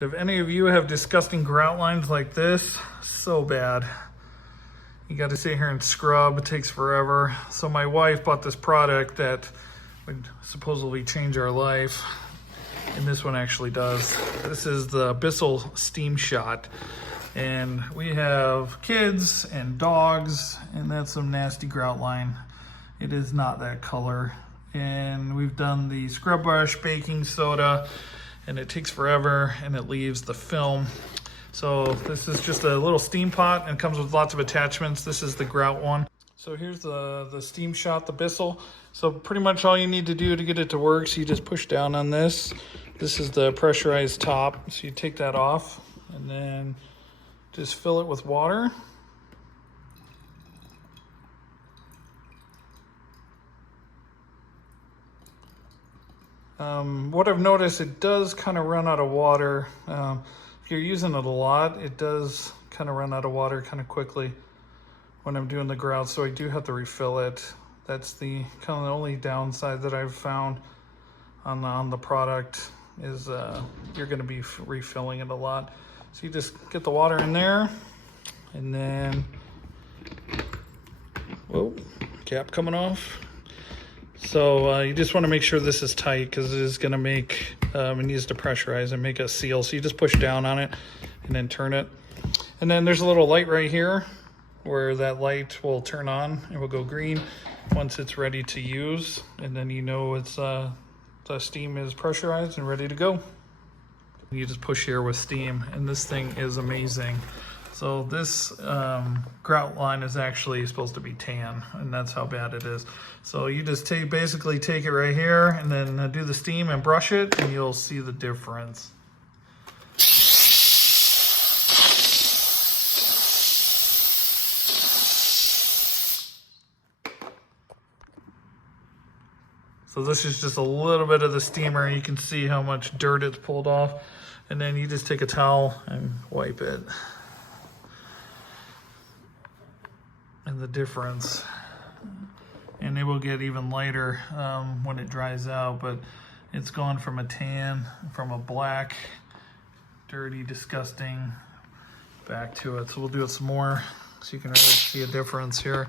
If any of you have disgusting grout lines like this, so bad. You got to sit here and scrub, it takes forever. So my wife bought this product that would supposedly change our life, and this one actually does. This is the Bissell Steam Shot, and we have kids and dogs, and that's some nasty grout line. It is not that color. And we've done the scrub brush, baking soda, and it takes forever and it leaves the film. So this is just a little steam pot and comes with lots of attachments. This is the grout one. So here's the Steam Shot, the Bissell. So pretty much all you need to do to get it to work, so you just push down on this. This is the pressurized top. So you take that off and then just fill it with water. What I've noticed, it does kind of run out of water. If you're using it a lot, it does kind of run out of water kind of quickly when I'm doing the grout, so I do have to refill it. That's the kind of the only downside that I've found on the product is you're going to be refilling it a lot. So you just get the water in there, and then, whoa, cap coming off. So you just want to make sure this is tight, because it is going to make, it needs to pressurize and make a seal. So you just push down on it and then turn it. And then there's a little light right here where that light will turn on. It will go green once it's ready to use. And then you know it's the steam is pressurized and ready to go. You just push here with steam, and this thing is amazing. So this grout line is actually supposed to be tan, and that's how bad it is. So you just basically take it right here and then do the steam and brush it, and you'll see the difference. So this is just a little bit of the steamer. You can see how much dirt it's pulled off, and then you just take a towel and wipe it. And the difference, and it will get even lighter when it dries out, but it's gone from a tan, from a black, dirty, disgusting, back to it. So we'll do it some more so you can really see a difference here.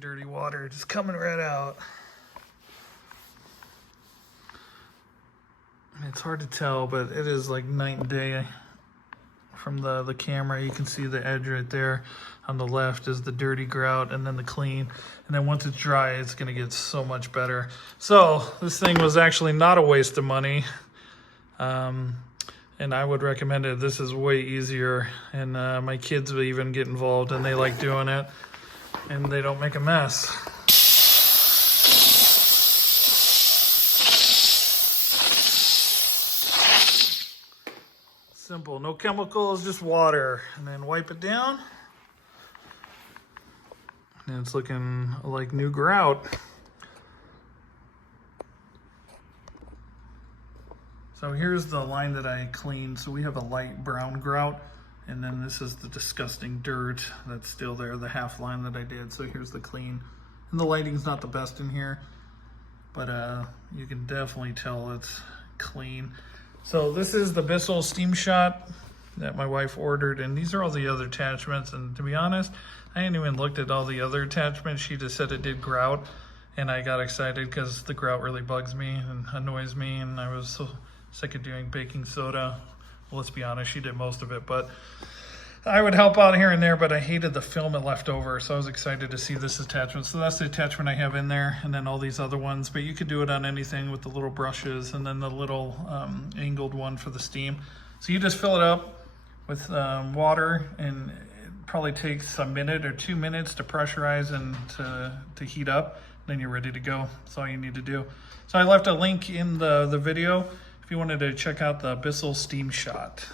Dirty water just coming right out. It's hard to tell, but it is like night and day from the camera. You can see the edge right there. On the left is the dirty grout, and then the clean, and then once it's dry, it's going to get so much better. So this thing was actually not a waste of money, and I would recommend it. This is way easier, and my kids will even get involved, and they like doing it, and they don't make a mess. Simple, no chemicals, just water, and then wipe it down. And it's looking like new grout. So here's the line that I cleaned. So we have a light brown grout, and then this is the disgusting dirt that's still there, the half line that I did. So here's the clean. And the lighting's not the best in here, but you can definitely tell it's clean. So this is the Bissell Steam Shot that my wife ordered, and these are all the other attachments. And to be honest, I hadn't even looked at all the other attachments. She just said it did grout, and I got excited because the grout really bugs me and annoys me, and I was so sick of doing baking soda. Well, let's be honest, she did most of it, but I would help out here and there, but I hated the film it left over, so I was excited to see this attachment. So that's the attachment I have in there, and then all these other ones, but you could do it on anything with the little brushes, and then the little angled one for the steam. So you just fill it up with water, and it probably takes a minute or 2 minutes to pressurize and to heat up. Then you're ready to go. That's all you need to do. So I left a link in the video if you wanted to check out the Bissell Steam Shot.